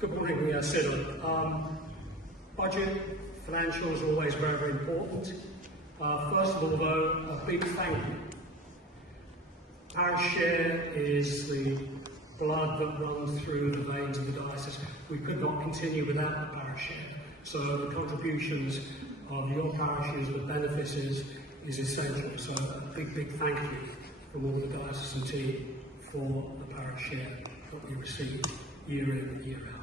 Good morning, Synod. Budget, financials are always very, very important. First of all, though, a big thank you. Parish share is the blood that runs through the veins of the diocese. We could not continue without the parish share. So the contributions of your parishes, the benefits is essential. So a big, big thank you from all the diocesan team for the parish share that we receive year in and year out.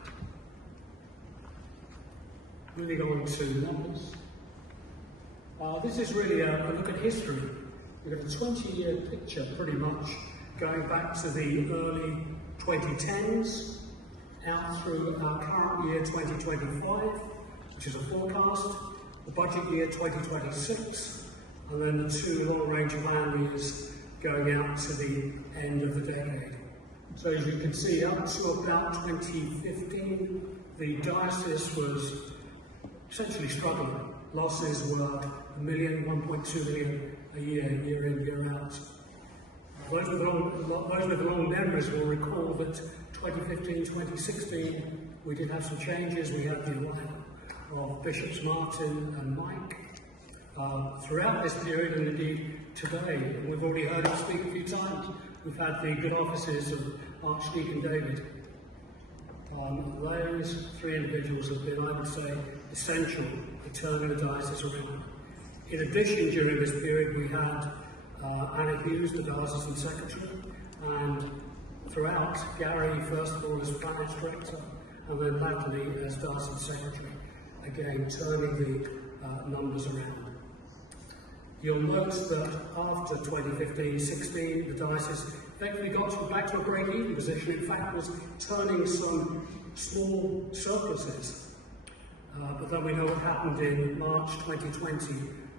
Moving on to numbers. This is really a look at history. We've got a 20-year picture pretty much going back to the early 2010s out through our current year 2025, which is a forecast, the budget year 2026, and then the two long-range plan years going out to the end of the decade. So as you can see, up to about 2015, the diocese was essentially struggling. Losses were $1 million, 1.2 million a year, year in, year out. Those with long memories will recall that 2015, 2016, we did have some changes. We had the arrival of Bishops Martin and Mike. Throughout this period, and indeed today, and we've already heard him speak a few times, we've had the good offices of Archdeacon David. Those three individuals have been, I would say, essential in turning the diocese around. In addition, during this period, we had Anna Hughes, the diocesan secretary, and throughout, Gary, first of all, as finance director, and then latterly as diocesan secretary, again, turning the numbers around. You'll note that after 2015-16, the diocese effectively got back to a break-even position. In fact, was turning some small surpluses. But then we know what happened in March 2020.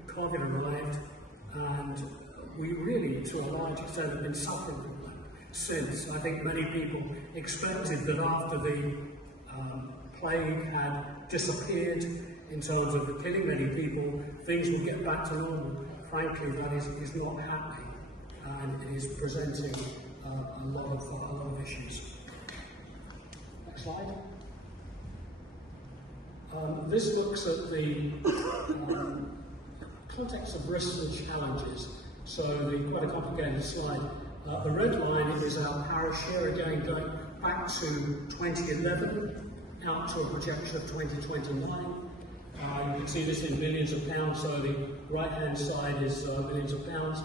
COVID arrived, and we really, to a large extent, have been suffering from that since. I think many people expected that after the plague had disappeared in terms of killing many people, things would get back to normal. Frankly, that is not happening, and it is presenting a lot of issues. Next slide. This looks at the context of risks and challenges. So quite a complicated slide. The red line is our parish share, again going back to 2011, out to a projection of 2029. You can see this in millions of pounds, so the right-hand side is millions of pounds.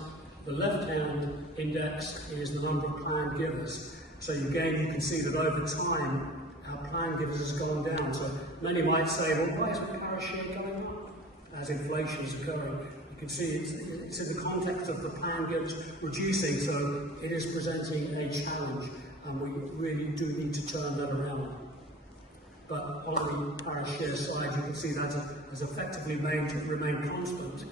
The left-hand index is the number of plan givers. So again, you can see that over time, our plan givers has gone down. So many might say, well, why is the parish share going up as inflation is occurring? You can see it's in the context of the plan givers reducing, so it is presenting a challenge, and we really do need to turn that around. But on the parish share slide, you can see that has effectively remained constant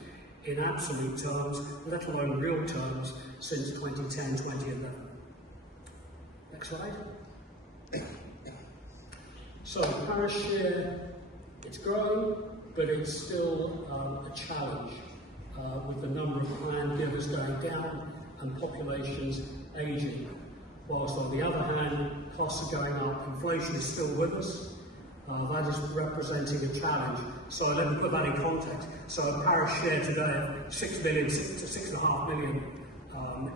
in absolute terms, let alone real terms, since 2010, 2011. Next slide. So parish share, it's growing, but it's still a challenge with the number of plan givers going down and populations aging. Whilst on the other hand, costs are going up, inflation is still with us. That is representing a challenge. So let me put that in context. So a parish share today of 6 million to 6.5 million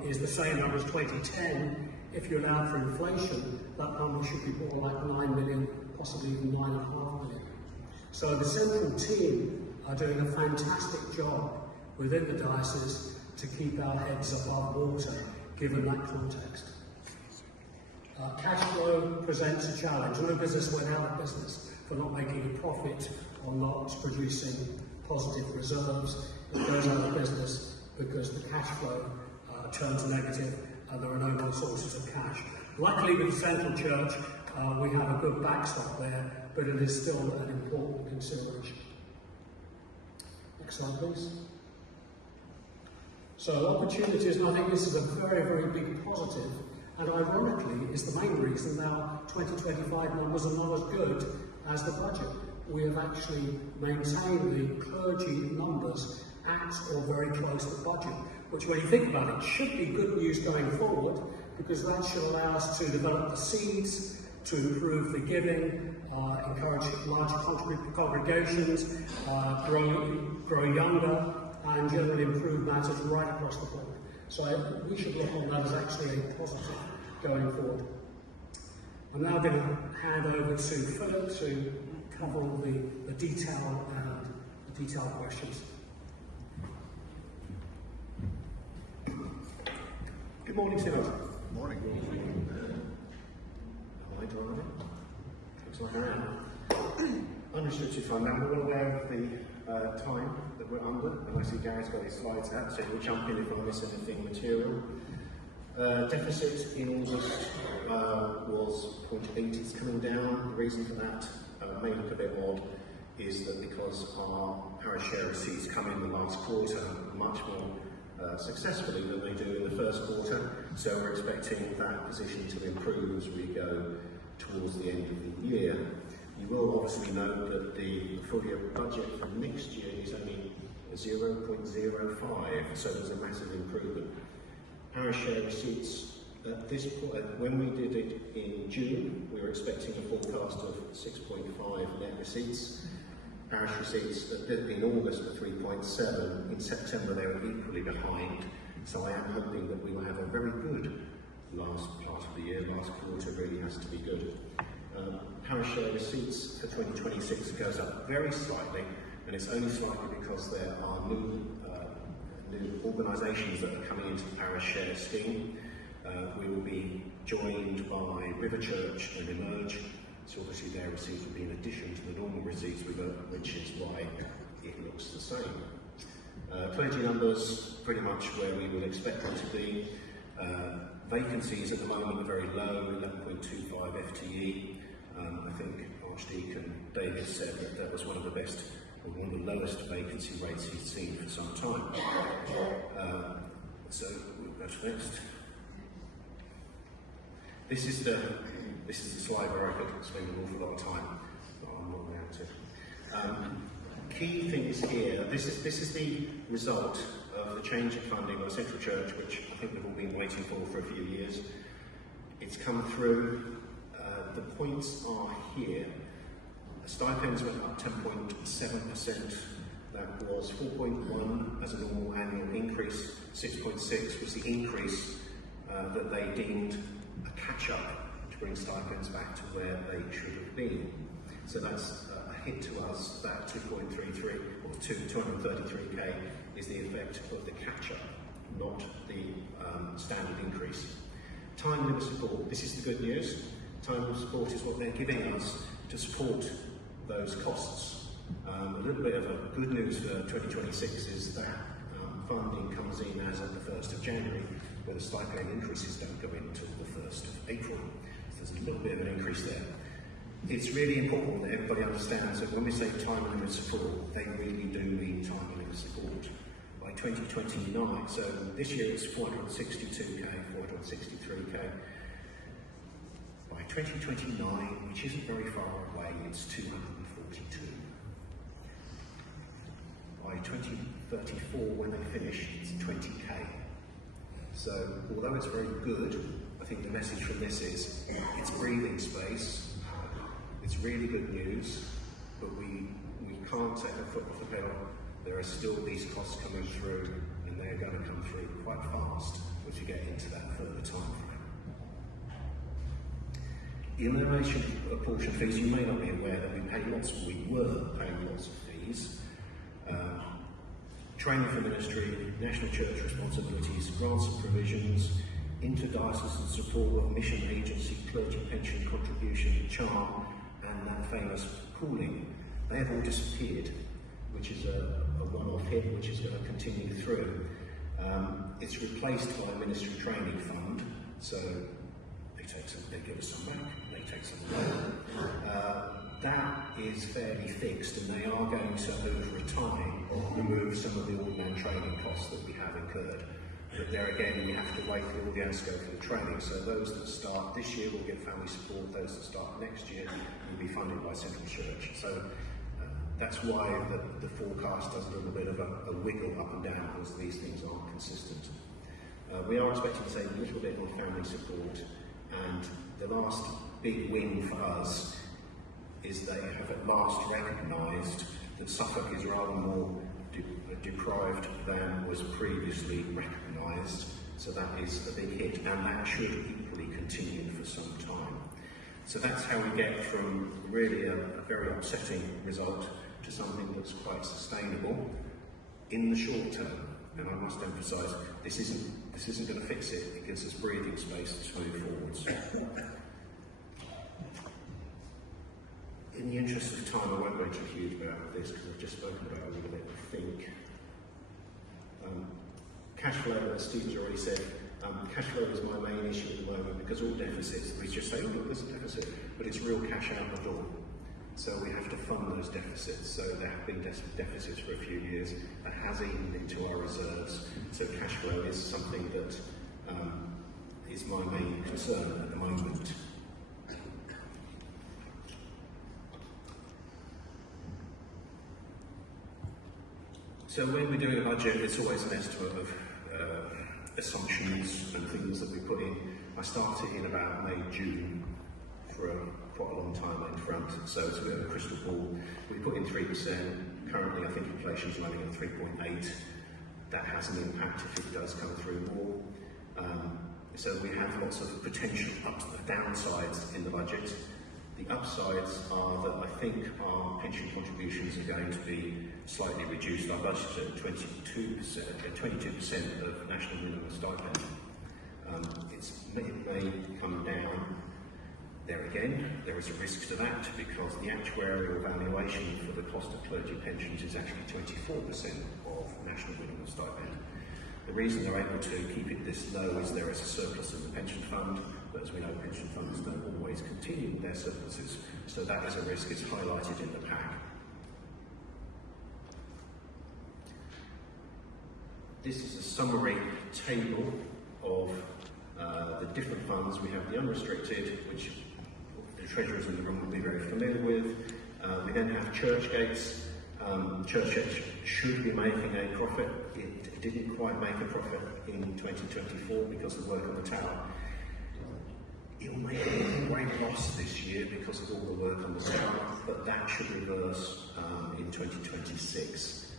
is the same number as 2010. If you allow for inflation, that number should be more like 9 million, possibly even 9.5 million. So the central team are doing a fantastic job within the diocese to keep our heads above water, given that context. Cash flow presents a challenge. No business went out of business for not making a profit or not producing positive reserves. It goes out of business because the cash flow turns negative and there are no more sources of cash. Luckily with the Central Church, we have a good backstop there, but it is still an important consideration. Next slide, please. So opportunities, and I think this is a very, very big positive. And ironically, it's the main reason our 2025 numbers are not as good as the budget. We have actually maintained the clergy numbers at or very close to budget, which when you think about it, should be good news going forward, because that should allow us to develop the seeds to improve the giving, encourage larger congregations, grow younger, and generally improve matters right across the board. So we should look on that as actually a positive going forward. I'm now going to hand over to Philip to cover all the detail and the detailed questions. Good morning, Synod. Good morning. Hi, Diana. Looks like I am. Unrestricted fund. Now, we're all aware of the time that we're under, and I see Gary's got his slides out, so we'll jump in if I miss anything material. Deficit in August was 0.8. It's coming down. The reason for that may look a bit odd is that because our parish share receipts come in the last quarter much more successfully than they do in the first quarter, so we're expecting that position to improve as we go towards the end of the year. You will obviously note that the full year budget for next year is only 0.05, so there's a massive improvement. Parish share receipts at this point, when we did it in June, we were expecting a forecast of 6.5 net receipts. Parish receipts in August were 3.7. In September they were equally behind. So I am hoping that we will have a very good last part of the year. Last quarter really has to be good. Parish share receipts for 2026 goes up very slightly, and it's only slightly because there are new organisations that are coming into the parish share scheme. We will be joined by River Church and Emerge, so obviously their receipts will be in addition to the normal receipts we got, which is why it looks the same. Clergy numbers pretty much where we would expect them to be. Vacancies at the moment are very low, 11.25 FTE. I think Archdeacon David said that that was one of the best, or one of the lowest vacancy rates he's seen for some time. So we'll go to next. This is the slide where I could spend an awful lot of time, but I'm not going to. Key things here. This is the result of the change in funding by Central Church, which I think we've all been waiting for a few years. It's come through. The points are here. Stipends went up 10.7%. That was 4.1 as a normal annual increase. 6.6 was the increase that they deemed a catch-up to bring stipends back to where they should have been. So that's a hit to us. That 2.33 or 233k is the effect of the catch-up, not the standard increase. Time limit support. This is the good news. Time limit support is what they're giving us to support those costs. A little bit of a good news for 2026 is that funding comes in as of the 1st of January, where the stipend increases don't go in until the 1st of April. So there's a little bit of an increase there. It's really important that everybody understands that when we say time limit support, they really do mean time limit support. By 2029, so this year it's 462k, 463k. By 2029, which isn't very far away, it's 242. By 2034, when they finish, it's 20k. So, although it's very good, I think the message from this is it's breathing space, it's really good news, but we can't take our foot off the pedal. There are still these costs coming through, and they're going to come through quite fast once you get into that further time frame. In relation to apportion fees, you may not be aware that we were paying lots of fees. Training for ministry, national church responsibilities, grants and provisions, interdiocesan support of mission agency, clergy pension contribution, charm, and that famous pooling. They have all disappeared, which is a one-off hit, which is going to continue through. It's replaced by a ministry training fund, so they give us some back, they take some back. That is fairly fixed, and they are going to, over time, remove some of the all-man training costs that we have incurred. But there again, we have to wait for all the scope for the training. So those that start this year will get family support, those that start next year will be funded by Central Church. So that's why the forecast does a little bit of a wiggle up and down, because these things aren't consistent. We are expecting to save a little bit on family support, and the last big win for us is they have at last recognised that Suffolk is rather more deprived than was previously recognised. So that is a big hit, and that should equally continue for some time. So that's how we get from really a very upsetting result to something that's quite sustainable in the short term. And I must emphasise, this isn't going to fix it. It gives us breathing space to move forwards. In the interest of time, I won't go too huge about this because I've just spoken about it a little bit, I think. Cash flow, as Stephen's already said, cash flow is my main issue at the moment because all deficits, we just say, oh look, there's a deficit, but it's real cash out the door. So we have to fund those deficits. So there have been deficits for a few years. That has eaten into our reserves. So cash flow is something that is my main concern at the moment. So when we're doing a budget, it's always an estimate of assumptions and things that we put in. I started in about May, June for quite a long time in front, so it's a bit of a crystal ball. We put in 3%. Currently, I think inflation's running at 3.8. That has an impact if it does come through more. So we have lots of potential downsides in the budget. The upsides are that I think our pension contributions are going to be slightly reduced. Our budget is at 22% of national minimum stipend. It may come down. There again, there is a risk to that because the actuarial valuation for the cost of clergy pensions is actually 24% of national minimum stipend. The reason they're able to keep it this low is there is a surplus in the pension fund, but as we know, pension funds don't always continue their surpluses, so that is a risk. It's highlighted in the pack. This is a summary table of the different funds. We have the unrestricted, which the treasurers in the room will be very familiar with. We then have church gates. Church gates should be making a profit. It didn't quite make a profit in 2024 because of work on the tower. It will make a great loss this year because of all the work on the tower, but that should reverse in 2026.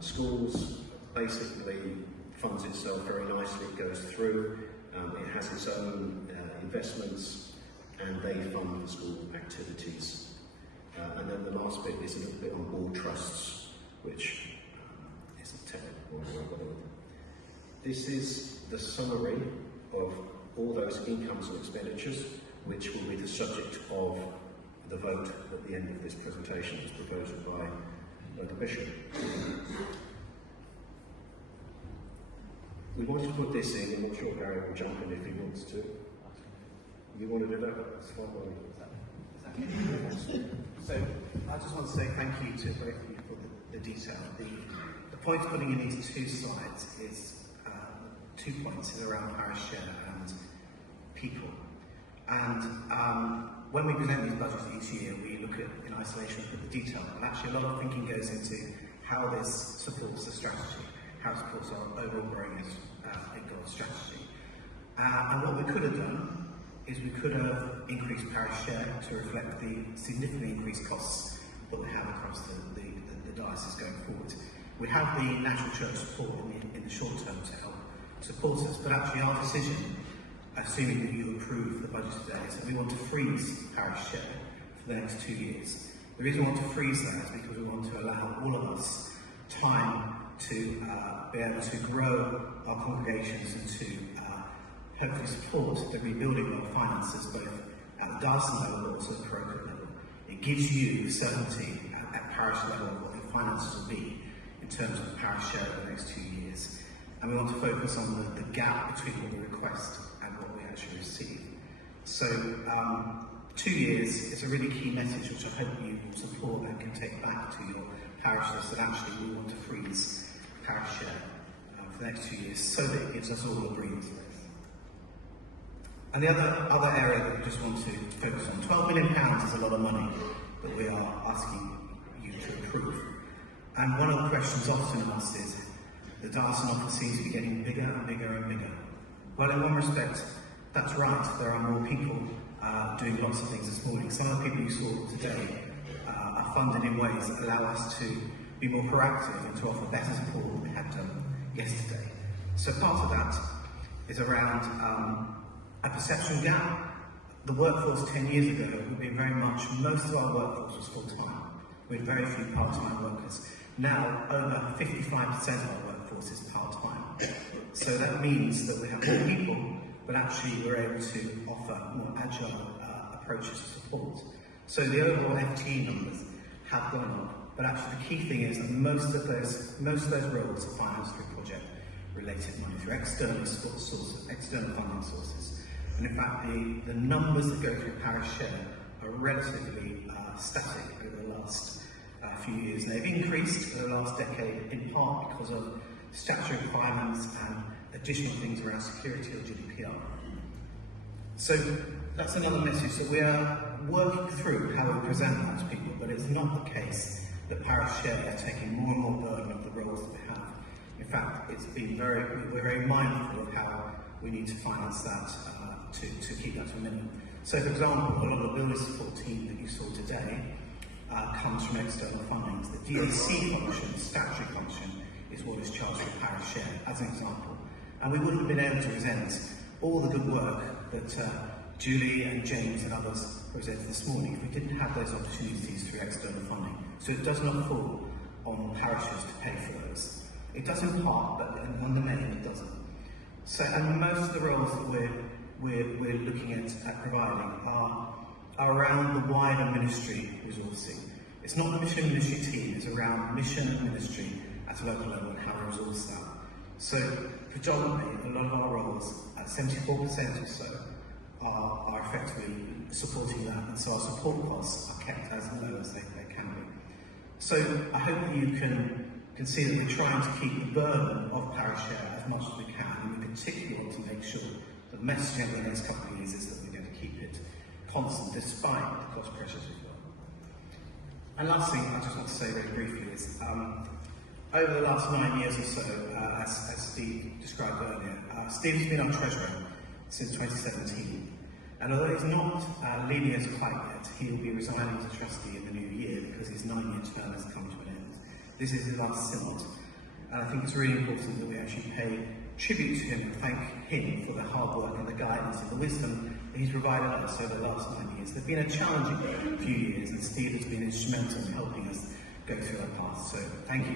Schools basically funds itself very nicely. It goes through. It has its own investments, and they fund the school activities. And then the last bit is a little bit on board trusts, which isn't technical. This is the summary of all those incomes and expenditures, which will be the subject of the vote at the end of this presentation, as proposed by the Bishop. We want to put this in. I'm not sure Gary will jump in if he wants to. You want to do that? That's fine. So I just want to say thank you to both of you for the detail. The point putting in these two slides is 2 points is around parish share and people. And when we present these budgets each year, we look at in isolation at the detail. And actually a lot of thinking goes into how this supports the strategy, how it supports our overall growing in God's strategy. And what we could have done is we could have increased parish share to reflect the significantly increased costs that we have across the diocese going forward. We have the natural church support in the short term to help support us, but actually our decision, assuming that you approve the budget today, is that we want to freeze parish share for the next 2 years. The reason we want to freeze that is because we want to allow all of us time to be able to grow our congregations and to hopefully support the rebuilding of finances both at the diocesan level but also at the parochial level. It gives you certainty at parish level what the finances will be in terms of parish share over the next 2 years. And we want to focus on the gap between what we request and what we actually receive. So 2 years is a really key message which I hope you will support and can take back to your parishes, that actually we want to freeze parish share for the next 2 years so that it gives us all the breathing space. And the other area that we just want to focus on, £12 million is a lot of money that we are asking you to approve. And one of the questions often asked is, the diocesan office seems to be getting bigger and bigger and bigger. Well, in one respect, that's right. There are more people doing lots of things this morning. Some of the people you saw today are funded in ways that allow us to be more proactive and to offer better support than we had done yesterday. So part of that is around a perception gap. The workforce 10 years ago would be very much, most of our workforce was full-time. We had very few part-time workers. Now, over 55% of our workforce is part-time. So that means that we have more people, but actually we're able to offer more agile approaches to support. So the overall FTE numbers have gone up, but actually the key thing is that most of those roles are financed through project-related money, through external sources, external funding sources. And in fact, the numbers that go through parish share are relatively static over the last few years. And they've increased over the last decade in part because of statutory requirements and additional things around security or GDPR. So that's another message, that we are working through how we present that to people, but it's not the case that parish share are taking more and more burden of the roles that we have. In fact, we're very mindful of how we need to finance that to keep that to a minimum. So for example, a lot of the building support team that you saw today comes from external funding. The DAC function, the statutory function, is what is charged for parish share, as an example. And we wouldn't have been able to present all the good work that Julie and James and others presented this morning if we didn't have those opportunities through external funding. So it does not fall on parishes to pay for those. It does in part, but on the main it doesn't. So, and most of the roles that we're looking at providing are around the wider ministry resourcing. It's not the mission ministry team, it's around mission and ministry at a local level and how we resource that. So predominantly, a lot of our roles, at 74% or so, are effectively supporting that, and so our support costs are kept as low as they can be. So I hope that you can see that we're trying to keep the burden of parish share as much as we can, and we particularly want to make sure that the messaging over the next couple of years is that we're going to keep it constant despite the cost pressures we've got. And last thing I just want to say very briefly is, over the last 9 years or so, as Steve described earlier, Steve's been our treasurer since 2017. And although he's not leading us quite yet, he will be resigning as a trustee in the new year because his 9-year term has come to an end. This is his last synod. And I think it's really important that we actually pay tribute to him and thank him for the hard work and the guidance and the wisdom that he's provided us over the last 9 years. They've been a challenging few years, and Steve has been instrumental in helping us go through our path. So thank you.